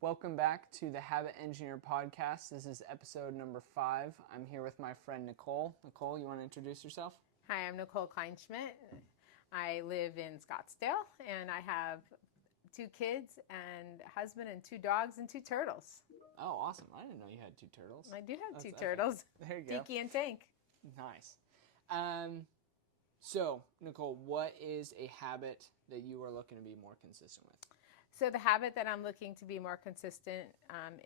Welcome back to the Habit Engineer podcast. This is episode number 5. I'm here with my friend Nicole. Nicole, you want to introduce yourself? Hi, I'm Nicole Kleinschmidt. I live in Scottsdale, and I have 2 kids and a husband and 2 dogs and 2 turtles. Oh, awesome. I didn't know you had 2 turtles. I do have That's 2 epic. turtles. There you go. Tiki and Tank. Nice. So, Nicole, what is a habit that you are looking to be more consistent with? So the habit that I'm looking to be more consistent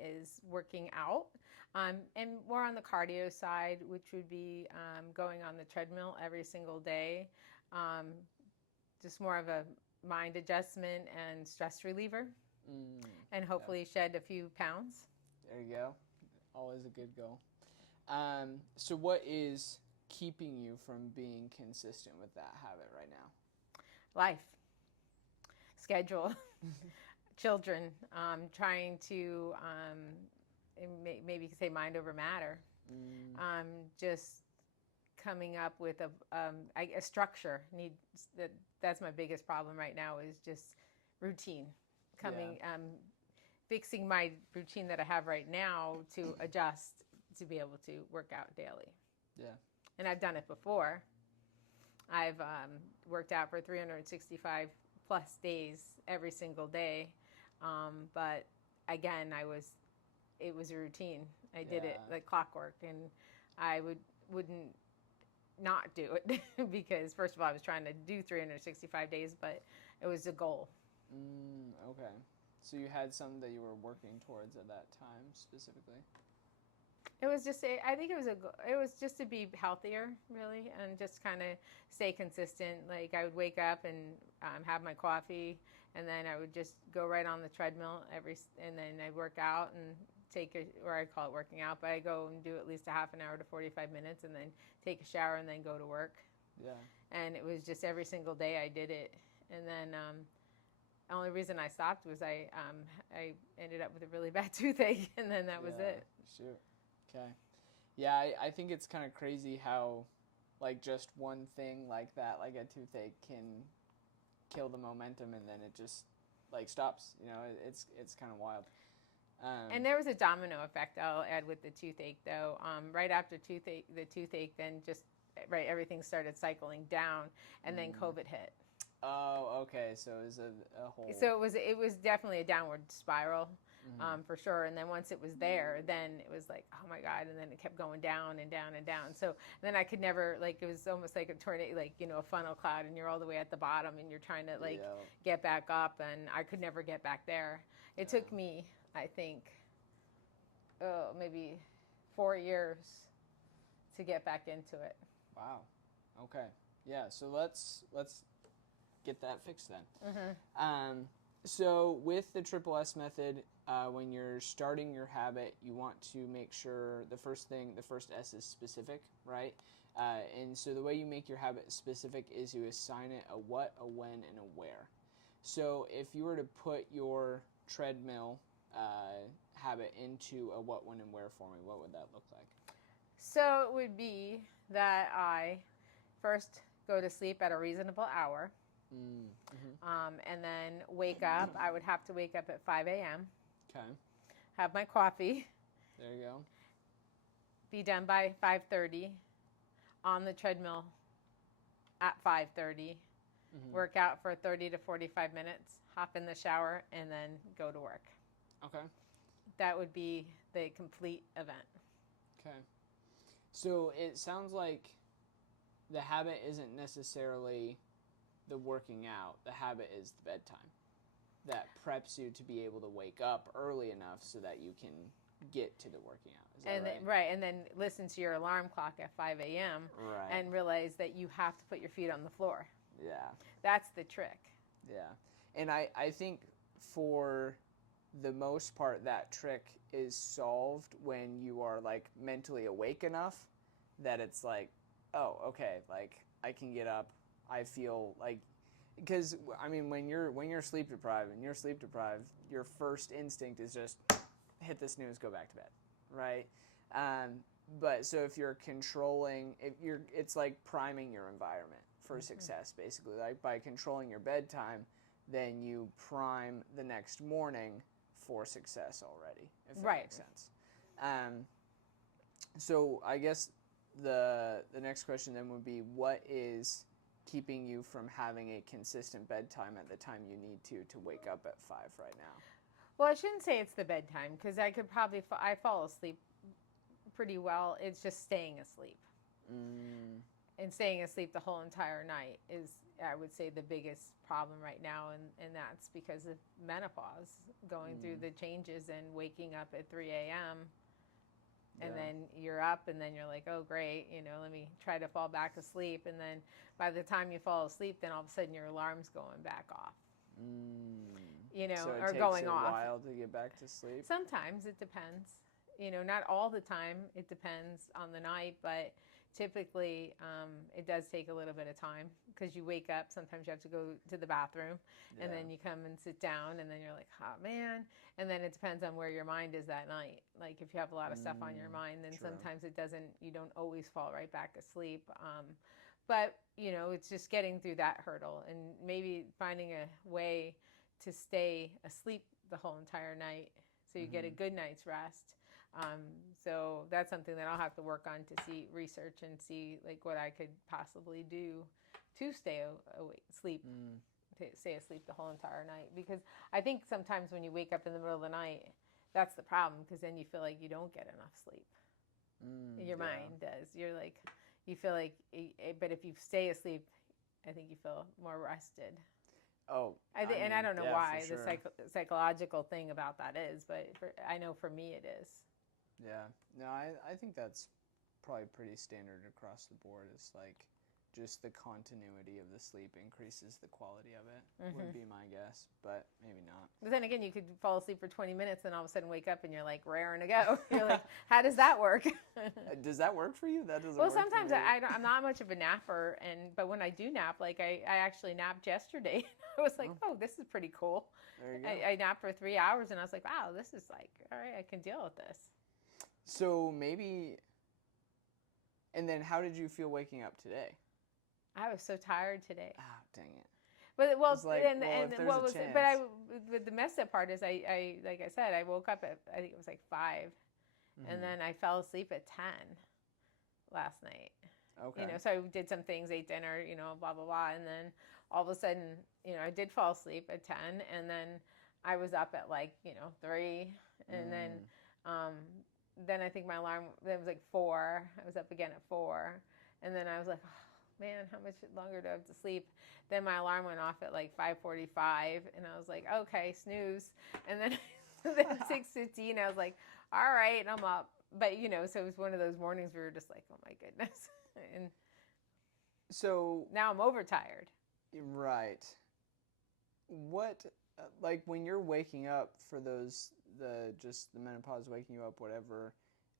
is working out, and more on the cardio side, which would be going on the treadmill every single day. Just more of a mind adjustment and stress reliever, and hopefully shed a few pounds. There you go. Always a good goal. So what is keeping you from being consistent with that habit right now? Life. Schedule, children, trying to maybe you could say mind over matter. Just coming up with a structure. That's my biggest problem right now is just routine. Fixing my routine that I have right now to adjust to be able to work out daily. Yeah. And I've done it before. I've worked out for 365 plus days every single day, but again, it was a routine. I did it like clockwork, and I wouldn't not do it because first of all I was trying to do 365 days, but it was a goal. Okay, so you had something that you were working towards at that time specifically. It was just I think it was just to be healthier, really, and just kind of stay consistent. Like I would wake up and have my coffee, and then I would just go right on the treadmill and then I'd work out and or I call it working out, but I go and do at least a half an hour to 45 minutes, and then take a shower and then go to work. Yeah. And it was just every single day I did it, and then the only reason I stopped was I ended up with a really bad toothache, and then that was it. Shoot. Okay. Yeah, I think it's kind of crazy how, like, just one thing like that, like a toothache, can kill the momentum, and then it just, like, stops. You know, it's kind of wild. And there was a domino effect I'll add with the toothache, though. Right after the toothache, then just everything started cycling down, and then COVID hit. Oh, okay. So it was a whole. So it was definitely a downward spiral, for sure. And then once it was there, then it was like, oh my God! And then it kept going down and down and down. So then I could never, like, it was almost like a tornado, like, you know, a funnel cloud, and you're all the way at the bottom, and you're trying to get back up, and I could never get back there. It took me, I think, maybe 4 years to get back into it. Wow. Okay. Yeah. So let's get that fixed then. So with the Triple S method, when you're starting your habit, you want to make sure the first S is specific, right? And so the way you make your habit specific is you assign it a what, a when, and a where. So if you were to put your treadmill habit into a what, when, and where for me, what would that look like? So it would be that I first go to sleep at a reasonable hour. And then wake up. I would have to wake up at 5 a.m. Okay. Have my coffee. There you go. Be done by 5:30. On the treadmill at 5:30. Work out for 30 to 45 minutes. Hop in the shower and then go to work. Okay. That would be the complete event. Okay. So it sounds like the habit isn't necessarily the working out. The habit is the bedtime that preps you to be able to wake up early enough so that you can get to the working out. Is that right? Right, and then listen to your alarm clock at 5 a.m. Right. And realize that you have to put your feet on the floor. Yeah. That's the trick. Yeah. And I think for the most part that trick is solved when you are, like, mentally awake enough that it's like, oh, okay, like, I can get up. I feel like, because I mean, when you're sleep deprived, your first instinct is just hit the snooze, go back to bed, right? But so if you're controlling, it's like priming your environment for success, basically. Like by controlling your bedtime, then you prime the next morning for success already, if that Right. makes sense. So I guess the next question then would be, what is keeping you from having a consistent bedtime at the time you need to wake up at 5 right now? Well, I shouldn't say it's the bedtime, because I could probably I fall asleep pretty well. It's just staying asleep. And staying asleep the whole entire night is, I would say, the biggest problem right now, and that's because of menopause, going through the changes and waking up at 3 a.m. And then you're up, and then you're like, oh, great, let me try to fall back asleep. And then by the time you fall asleep, then all of a sudden your alarm's going back off. So it or takes going a off. while to get back to sleep? Sometimes it depends. Not all the time. It depends on the night, but typically it does take a little bit of time, because you wake up. Sometimes you have to go to the bathroom, and then you come and sit down, and then you're like, oh, man. And then it depends on where your mind is that night. Like if you have a lot of stuff on your mind, then sometimes you don't always fall right back asleep. But, it's just getting through that hurdle, and maybe finding a way to stay asleep the whole entire night so you get a good night's rest. So that's something that I'll have to work on, to research and see like what I could possibly do to stay asleep the whole entire night. Because I think sometimes when you wake up in the middle of the night, that's the problem, because then you feel like you don't get enough sleep. Your mind does. You're like, you feel like, but if you stay asleep, I think you feel more rested. Oh, and I don't know why sure. the psychological thing about that is, but I know for me it is. Yeah. No, I think that's probably pretty standard across the board. It's like just the continuity of the sleep increases the quality of it, would be my guess, but maybe not. But then again, you could fall asleep for 20 minutes and all of a sudden wake up and you're like raring to go. You're like, how does that work? Does that work for you? That doesn't well, work sometimes for me. I'm not much of a napper, but when I do nap, like I actually napped yesterday. I was like, oh, this is pretty cool. There you go. I napped for 3 hours and I was like, wow, this is like, all right, I can deal with this. So maybe, and then how did you feel waking up today? I was so tired today. Ah, dang it. But well, like, and if there's what a was chance. but but the messed up part is I like I said, I woke up at, I think it was like 5, and then I fell asleep at 10 last night. Okay. So I did some things, ate dinner, blah blah blah, and then all of a sudden, I did fall asleep at 10, and then I was up at like 3, and then I think my alarm, it was like 4. I was up again at 4, and then I was like, oh, man, how much longer do I have to sleep? Then my alarm went off at like 5:45, and I was like, okay, snooze. And then 6:15, I was like, all right, and I'm up. But so it was one of those mornings we were just like, oh my goodness. And so now I'm overtired. Right. What, like when you're waking up for just the menopause waking you up, whatever,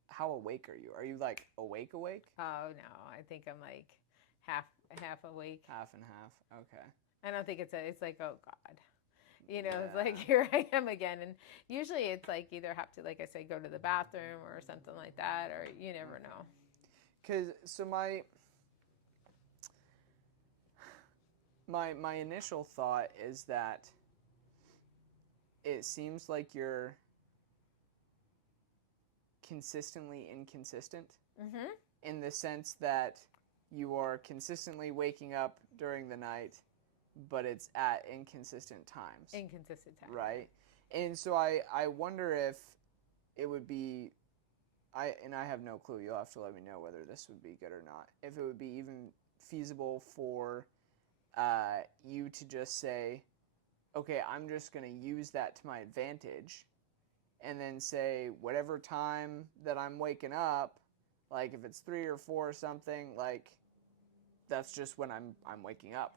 how awake are you? Are you like awake? Oh no, I think I'm like half awake. Half and half. Okay. I don't think it's like, oh God. It's like, here I am again. And usually it's like either have to, like I say, go to the bathroom or something like that, or you never know. So my initial thought is that it seems like you're consistently inconsistent in the sense that you are consistently waking up during the night, but it's at inconsistent times. Right? And so I wonder if it would be, I have no clue, you'll have to let me know whether this would be good or not, if it would be even feasible for you to just say, okay, I'm just going to use that to my advantage, and then say whatever time that I'm waking up, like if it's 3 or 4 or something, like that's just when I'm waking up.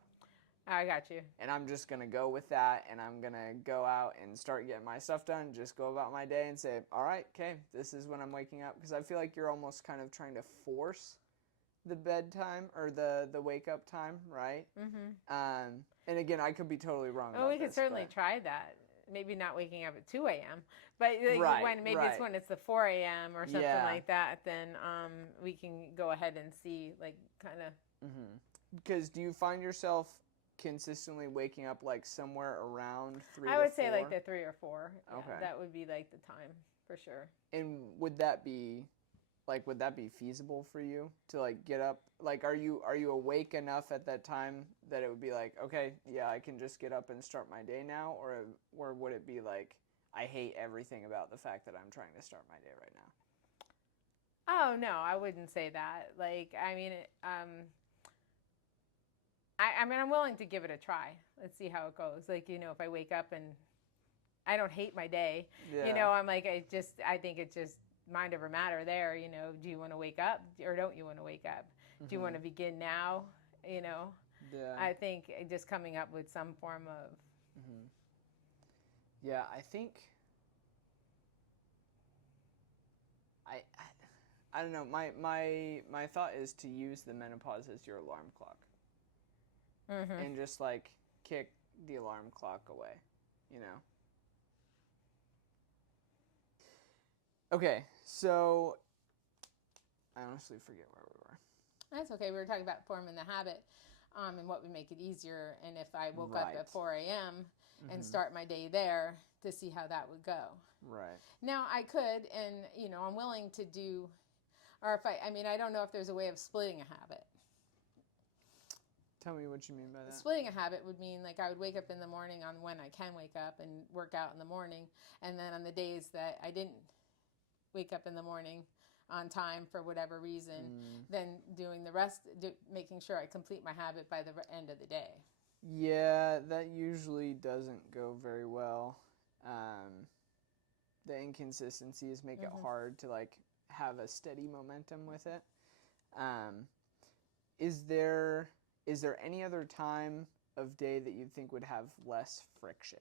I got you. And I'm just going to go with that, and I'm going to go out and start getting my stuff done, just go about my day and say, all right, okay, this is when I'm waking up. Because I feel like you're almost kind of trying to force the bedtime or the wake up time, right? And again, I could be totally wrong about we could certainly try that. Maybe not waking up at 2 a.m., but it's when it's the 4 a.m. or something like that, then we can go ahead and see, like, kind of. Because do you find yourself consistently waking up like somewhere around 3 I to would 4? say like the 3 or 4. Yeah, Okay. that would be like the time for sure. And would that be feasible for you to like get up? Like, are you awake enough at that time that it would be like, okay, yeah, I can just get up and start my day now, or would it be like, I hate everything about the fact that I'm trying to start my day right now? Oh no, I wouldn't say that. Like, I mean, I mean, I'm willing to give it a try. Let's see how it goes. Like, if I wake up and I don't hate my day, Yeah. I'm like, I think it's just mind over matter there. Do you want to wake up or don't you want to wake up? Do you want to begin now? Yeah. I think just coming up with some form of. Yeah, I think. I don't know. My thought is to use the menopause as your alarm clock. And just like kick the alarm clock away, Okay, so I honestly forget where we were. That's okay. We were talking about forming the habit, and what would make it easier. And if I woke up Right. at 4 a.m. and start my day there, to see how that would go. Right. Now I could, and I'm willing to do, or if I don't know if there's a way of splitting a habit. Tell me what you mean by that. Splitting a habit would mean like I would wake up in the morning on when I can wake up and work out in the morning, and then on the days that I didn't wake up in the morning on time for whatever reason, then doing the rest, making sure I complete my habit by the end of the day. Yeah, that usually doesn't go very well. The inconsistencies make it hard to like have a steady momentum with it. Is there any other time of day that you think would have less friction?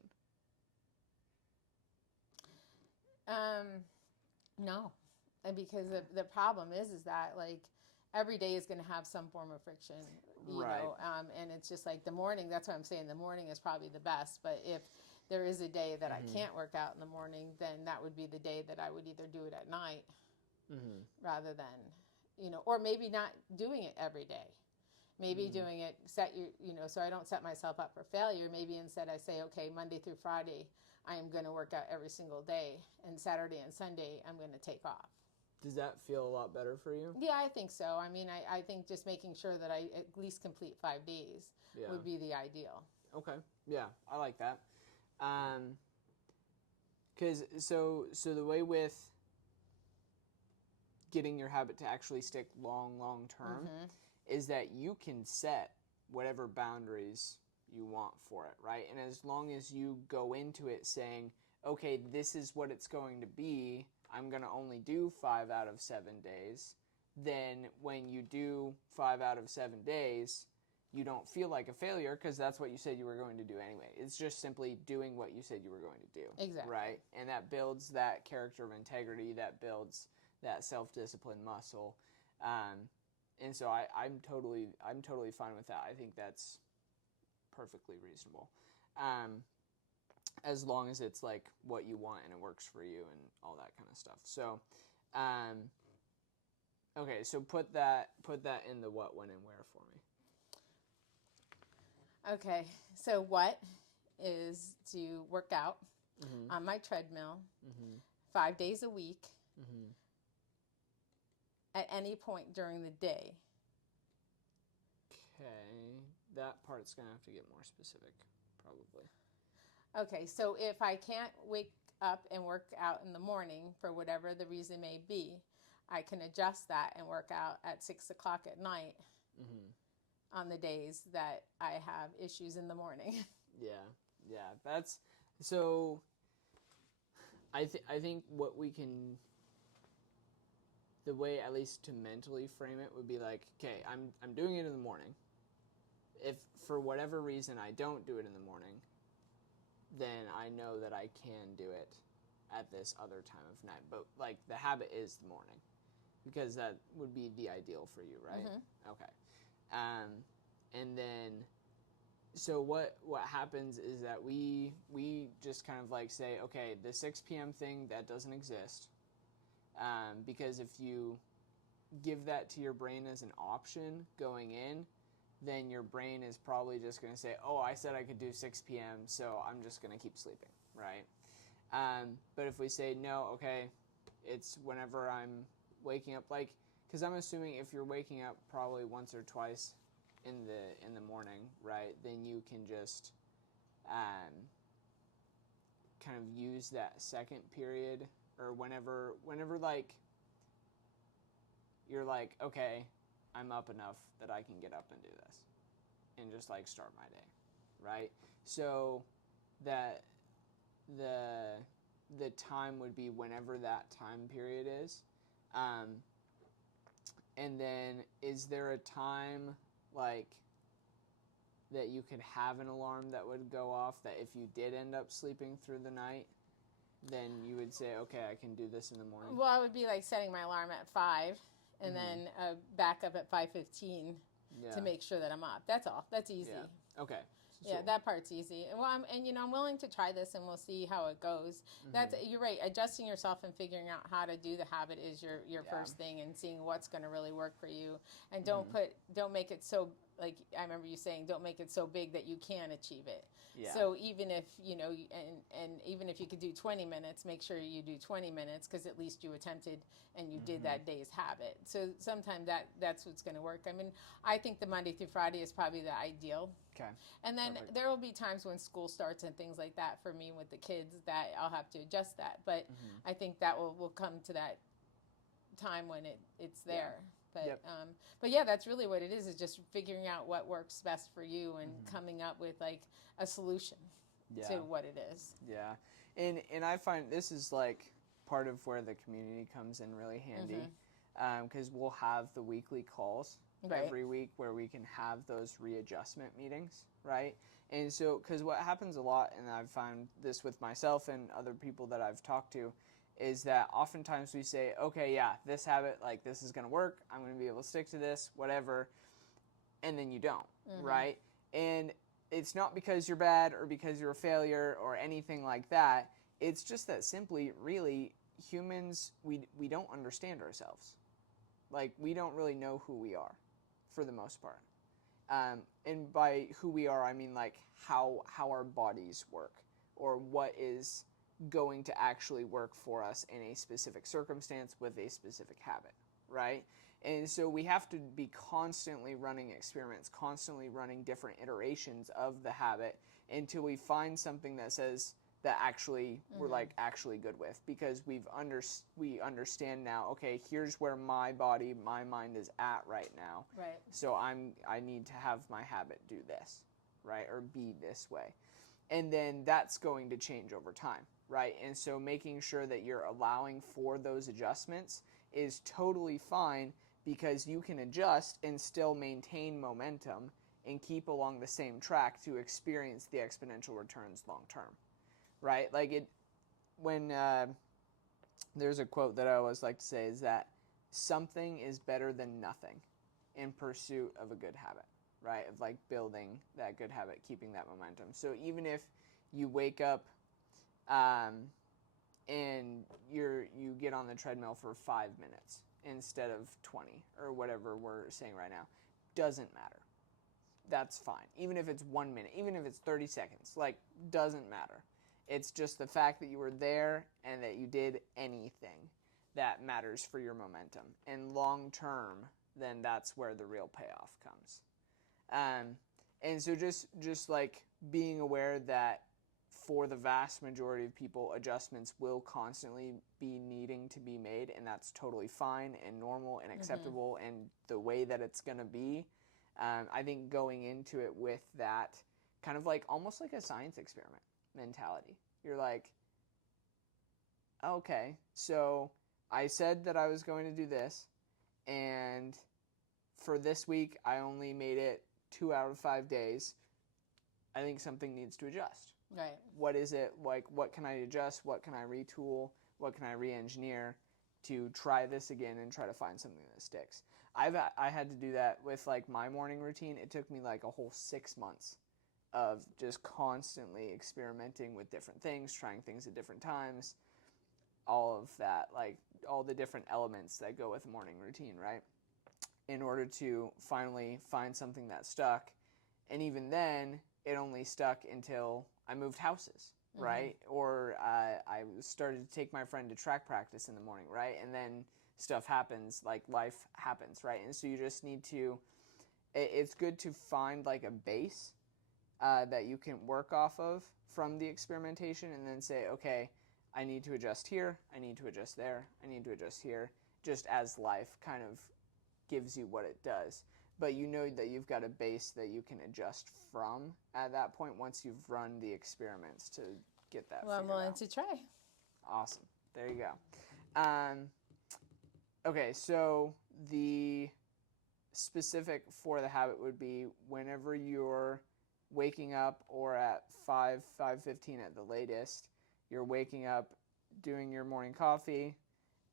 No, and because the problem is that like every day is going to have some form of friction, you know, and it's just like the morning. That's why I'm saying the morning is probably the best. But if there is a day that I can't work out in the morning, then that would be the day that I would either do it at night rather than, or maybe not doing it every day. Maybe doing it, so I don't set myself up for failure. Maybe instead I say, okay, Monday through Friday, I am going to work out every single day. And Saturday and Sunday, I'm going to take off. Does that feel a lot better for you? Yeah, I think so. I mean, I think just making sure that I at least complete 5 days would be the ideal. Okay. Yeah, I like that. Because so the way with getting your habit to actually stick long term is that you can set whatever boundaries you want for it, right? And as long as you go into it saying, okay, this is what it's going to be, I'm going to only do 5 out of 7 days, then when you do 5 out of 7 days, you don't feel like a failure because that's what you said you were going to do anyway. It's just simply doing what you said you were going to do. Exactly. Right? And that builds that character of integrity, that builds that self-discipline muscle. And so I'm totally fine with that. I think that's perfectly reasonable. As long as it's like what you want and it works for you and all that kind of stuff. So, okay, so put that in the what, when, and where for me. Okay, so what is to work out on my treadmill 5 days a week at any point during the day. Okay, that part's going to have to get more specific, probably. Okay, so if I can't wake up and work out in the morning for whatever the reason may be, I can adjust that and work out at 6 o'clock at night on the days that I have issues in the morning. Yeah, that's so. I think what we can, the way at least to mentally frame it would be like, okay, I'm doing it in the morning. If for whatever reason I don't do it in the morning, then I know that I can do it at this other time of night. But like the habit is the morning, because that would be the ideal for you, right? Okay. And then, so what happens is that we just kind of like say, okay, the 6 p.m. thing, that doesn't exist. Because if you give that to your brain as an option going in, then your brain is probably just going to say, oh, I said I could do 6 p.m., so I'm just going to keep sleeping, right? But if we say, no, okay, it's whenever I'm waking up, like, because I'm assuming if you're waking up probably once or twice in the morning, right, then you can just kind of use that second period, or whenever like you're like, okay, I'm up enough that I can get up and do this and just like start my day, right? So that the time would be whenever that time period is. And then is there a time like that you could have an alarm that would go off that if you did end up sleeping through the night, then you would say, okay, I can do this in the morning? Well, I would be like setting my alarm at 5 and then back up at 5:15 to make sure that I'm up. That's all. That's easy. Yeah. Okay. Yeah, that part's easy. Well, I'm willing to try this, and we'll see how it goes. You're right. Adjusting yourself and figuring out how to do the habit is your first thing, and seeing what's going to really work for you. And don't make it so, like I remember you saying, don't make it so big that you can't achieve it. Yeah. So even if and even if you could do 20 minutes, make sure you do 20 minutes, because at least you attempted and you did that day's habit. So sometimes that's what's going to work. I mean, I think the Monday through Friday is probably the ideal. Okay. And then there will be times when school starts and things like that for me with the kids that I'll have to adjust that. But I think that will come to that time when it's there. But but yeah, that's really what it is just figuring out what works best for you and coming up with like a solution to what it is. Yeah. And I find this is like part of where the community comes in really handy, because we'll have the weekly calls every week where we can have those readjustment meetings, right? And so, because what happens a lot, and I've found this with myself and other people that I've talked to, is that oftentimes we say, okay, yeah, this habit, like this is going to work, I'm going to be able to stick to this, whatever, and then you don't, right? And it's not because you're bad or because you're a failure or anything like that. It's just that simply, really, humans, we don't understand ourselves. Like, we don't really know who we are, for the most part. And by who we are, I mean like how our bodies work, or what is going to actually work for us in a specific circumstance with a specific habit, right? And so we have to be constantly running experiments, constantly running different iterations of the habit until we find something that says that actually we're like actually good with, because we understand now, okay, here's where my body, my mind is at right now. Right. So I need to have my habit do this, right? Or be this way. And then that's going to change over time, right? And so making sure that you're allowing for those adjustments is totally fine, because you can adjust and still maintain momentum and keep along the same track to experience the exponential returns long term. Right? Like when there's a quote that I always like to say is that something is better than nothing in pursuit of a good habit, right? Of like building that good habit, keeping that momentum. So even if you wake up and you get on the treadmill for 5 minutes instead of 20 or whatever we're saying right now, doesn't matter. That's fine. Even if it's 1 minute, even if it's 30 seconds, like, doesn't matter. It's just the fact that you were there and that you did anything that matters for your momentum. And long term, then that's where the real payoff comes. And so just like being aware that for the vast majority of people, adjustments will constantly be needing to be made, and that's totally fine and normal and acceptable and the way that it's going to be. I think going into it with that kind of like almost like a science experiment mentality. You're like, okay, so I said that I was going to do this, and for this week I only made it 2 out of 5 days. I think something needs to adjust. Right. What is it like? What can I adjust? What can I retool? What can I re-engineer to try this again and try to find something that sticks? I had to do that with like my morning routine. It took me like a whole 6 months of just constantly experimenting with different things, trying things at different times, all of that, like all the different elements that go with a morning routine, right? in order to finally find something that stuck. And even then, it only stuck until I moved houses, right? Or I started to take my friend to track practice in the morning, right? And then stuff happens, like life happens, right? And so you just need to, it's good to find like a base that you can work off of from the experimentation and then say, okay, I need to adjust here, I need to adjust there, I need to adjust here, just as life kind of gives you what it does. But you know that you've got a base that you can adjust from at that point once you've run the experiments to get that Well, I'm figured willing out. to try. Awesome. There you go. Okay, so the specific for the habit would be whenever you're waking up or at 5:15 at the latest, you're waking up, doing your morning coffee,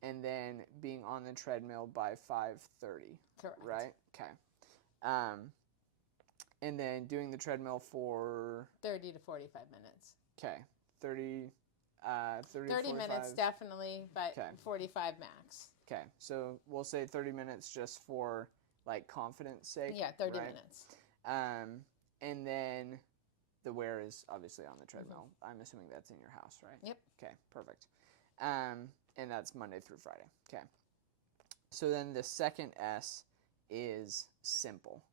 and then being on the treadmill by 5:30. Correct. Right? Okay. And then doing the treadmill for 30 to 45 minutes. okay, 30 30 minutes definitely, but 45 max. Okay, so we'll say 30 minutes just for like confidence sake. Yeah, 30 right? minutes. And then the wear is obviously on the treadmill. I'm assuming that's in your house, right? Yep. Okay, perfect. And that's Monday through Friday. Okay. So then the second S is simple.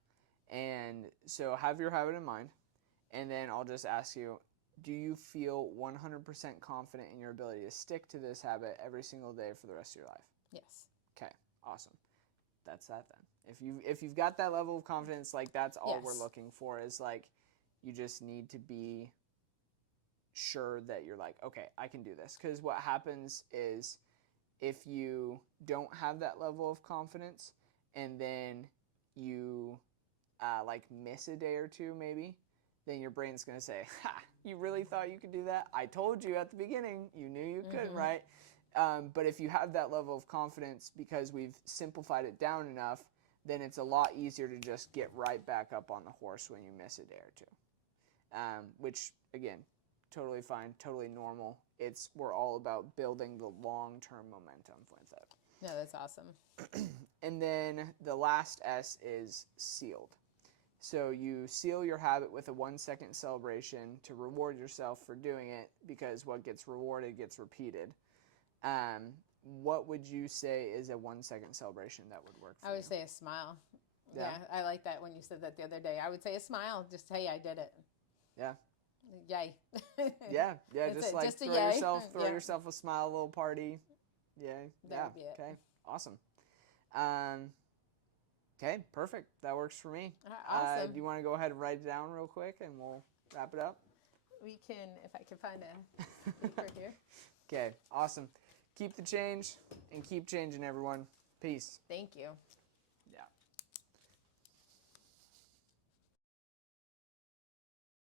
And so have your habit in mind, and then I'll just ask you, do you feel 100% confident in your ability to stick to this habit every single day for the rest of your life? Yes. Okay, awesome. That's that then. If you've got that level of confidence, like that's all we're looking for is like you just need to be sure that you're like, okay, I can do this. Because what happens is if you don't have that level of confidence and then you like miss a day or two maybe, then your brain's going to say, ha, you really thought you could do that? I told you at the beginning, you knew you could, right? But if you have that level of confidence because we've simplified it down enough, then it's a lot easier to just get right back up on the horse when you miss a day or two. Which, again, totally fine, totally normal. We're all about building the long-term momentum with it. No, that's awesome. And then the last S is sealed. So you seal your habit with a 1-second celebration to reward yourself for doing it because what gets rewarded gets repeated. What would you say is a 1-second celebration that would work for you? I would say a smile. Yeah, I like that when you said that the other day. I would say a smile. Just, hey, I did it. Yeah. Yay. Yeah, just like just throw yourself a smile, a little party. Yay. That would be it. Okay, awesome. Okay, perfect. That works for me. Awesome. Do you want to go ahead and write it down real quick and we'll wrap it up? We can, if I can find a speaker here. Okay, awesome. Keep the change and keep changing, everyone. Peace. Thank you. Yeah.